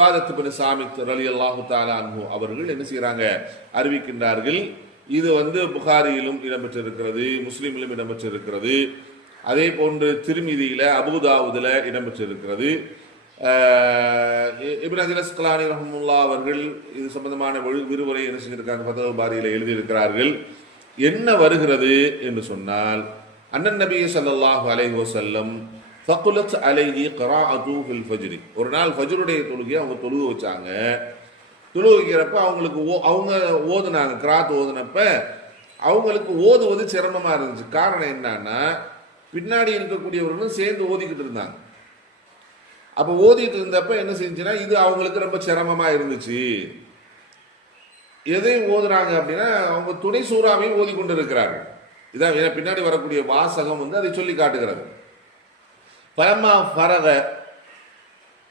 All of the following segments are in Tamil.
இபாதத்து பின் சாமித் ரலி அல்லாஹு தாலா அவர்கள் என்ன செய்கிறாங்க அறிவிக்கின்றார்கள் இது வந்து புகாரியிலும் இடம்பெற்றிருக்கிறது முஸ்லீமிலும் இடம்பெற்றிருக்கிறது. அதே போன்று திருமிதியில் அபுதாவுதில் இடம்பெற்றிருக்கிறது. ஆஹ் இப்னு கலானி அஸ்கலானி ரஹமுல்லா அவர்கள் இது சம்பந்தமான விழு- விரிவுரை என்ன செஞ்சிருக்காங்க? பதவுபாரியில் எழுதியிருக்கிறார்கள். என்ன வருகிறது என்று சொன்னால் அண்ணன் நபி ஸல்லல்லாஹு அலைஹோ செல்லம் ஃபகுலத் அலைஹி கராஅத்து ஃபில் ஃபஜ்ரி. ஒரு நாள் ஃபஜ்ருடைய தொழுகையை அவங்க தொழுக வச்சாங்க. தொழுக வைக்கிறப்ப அவங்களுக்கு ஓ அவங்க ஓதுனாங்க கிராத் ஓதுனப்ப அவங்களுக்கு ஓதுவது சிரமமாக இருந்துச்சு. காரணம் என்னன்னா பின்னாடி இருக்கக்கூடியவர்களும் சேர்ந்து ஓதிக்கிட்டு இருந்தாங்க. அப்போ ஓதிட்டு இருந்தப்ப என்ன செஞ்சுன்னா இது அவங்களுக்கு ரொம்ப சிரமமாக இருந்துச்சு. எதை ஓதுறாங்க அப்படின்னா அவங்க துணை சூறாவையும் ஓதி கொண்டு இருக்கிறார்கள். இதான் ஏன்னா பின்னாடி வரக்கூடிய வாசகம் வந்து அதை சொல்லி காட்டுகிறது. பலமா ஃபரக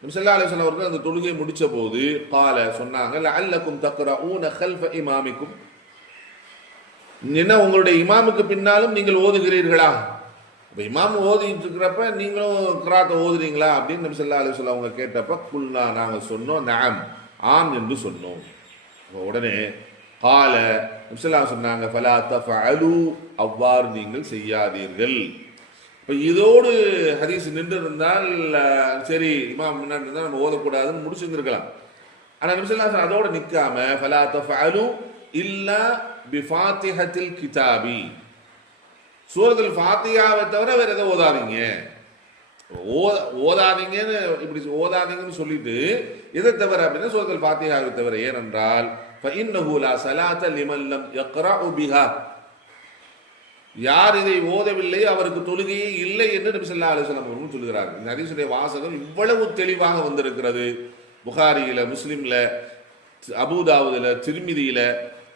நபிசல்லா அலிஸ்லாம் அவர்கள் அந்த தொழுகை முடித்த போது கால சொன்னாங்க லஅல்லக்கும் தக்ரஊன கல்ஃப இமாமிக்கும். என்ன உங்களுடைய இமாமுக்கு பின்னாலும் நீங்கள் ஓதுகிறீர்களா? இப்போ இமாம் ஓதிட்டு இருக்கிறப்ப நீங்களும் கிராத்தை ஓதுறீங்களா? அப்படின்னு நிமிஷல்லா ஸல்லல்லாஹு அவங்க கேட்டப்ப குல்னா நாங்கள் சொன்னோம் நாம் ஆம் என்று சொன்னோம். அப்ப உடனே கால நிமிஷல்லா சொன்னாங்க ஃபலா தஃஅலு. அவ்வாறு நீங்கள் செய்யாதீர்கள். இப்போ இதோடு ஹதீஸ் நின்று இருந்தால் அஹ், சரி இமாம் முன்னாடி இருந்தால் நம்ம ஓதக்கூடாதுன்னு முடிச்சிருந்துருக்கலாம் ஆனால் நபிசல்லா அதோட நிற்காம ஃபலா தஃஅலு இல்லா பிஃபாத்திஹத்தில் கிதாபி சூரத்துல் ஃபாத்தியாவை தவிர வேற எதை ஓதாதீங்க ஓத ஓதாதீங்கன்னு இப்படி ஓதாதீங்கன்னு சொல்லிட்டு எதை தவிர அப்படின்னா சூரத்துல் ஃபாத்தியாவை தவிர ஏனென்றால் فإنه لا صلاة لمن لم يقرأ بها யார் இதை ஓதவில்லை? அவருக்கு தொழுகையே இல்லை என்று நபி ஸல்லல்லாஹு அலைஹி வஸல்லம் அவர்கள் சொல்கிறார்கள். இந்த ஹதீஸுடைய வாசகம் இவ்வளவு தெளிவாக வந்திருக்கிறது. புகாரியில முஸ்லீமில் அபுதாவுதில் திருமிதியில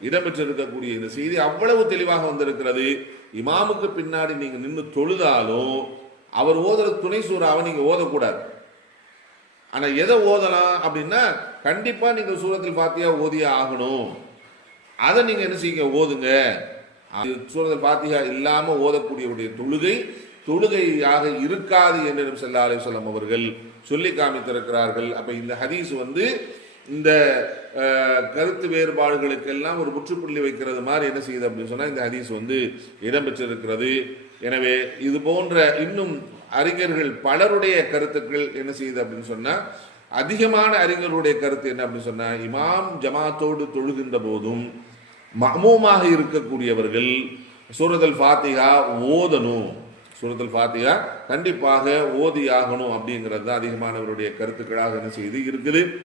இடம்பெற்றிருக்கக்கூடிய இந்த செய்தி அவ்வளவு தெளிவாக வந்திருக்கிறது. இமாமுக்கு பின்னாடி நீங்க நின்று தொழுதாலும் அவர் ஓதுற துணை சூறாவை நீங்க ஓதக்கூடாது. ஆனால் எதை ஓதலாம் அப்படின்னா கண்டிப்பாக நீங்கள் சூரத்தில் பார்த்தியா ஓதியே ஆகணும். அதை நீங்கள் என்ன செய்யுங்க? ஓதுங்க. அது சூரத்தில் பாத்தியா இல்லாம ஓதக்கூடியவருடைய தொழுகை தொழுகையாக இருக்காது என்று செல்லா ஸல்லல்லாஹு அவர்கள் சொல்லி காமித்திருக்கிறார்கள். அப்ப இந்த ஹதீஸ் வந்து இந்த கருத்து வேறுபாடுகளுக்கெல்லாம் ஒரு முற்றுப்புள்ளி வைக்கிறது மாதிரி என்ன செய்யுது அப்படின்னு சொன்னா இந்த ஹதீஸ் வந்து இடம்பெற்றிருக்கிறது. எனவே இது போன்ற இன்னும் அறிஞர்கள் பலருடைய கருத்துக்கள் என்ன செய்யுது அப்படின்னு சொன்னா அதிகமான அறிஞர்களுடைய கருத்து என்ன அப்படின்னு சொன்னா இமாம் ஜமாத்தோடு தொழுகின்ற போதும் மமூமாக இருக்கக்கூடியவர்கள் சூரத்தல் ஃபாத்திகா ஓதணும். சூரத்தல் ஃபாத்திகா கண்டிப்பாக ஓதி ஆகணும் அப்படிங்கிறது தான் அதிகமானவருடைய கருத்துக்களாக என்ன செய்து இருக்குது.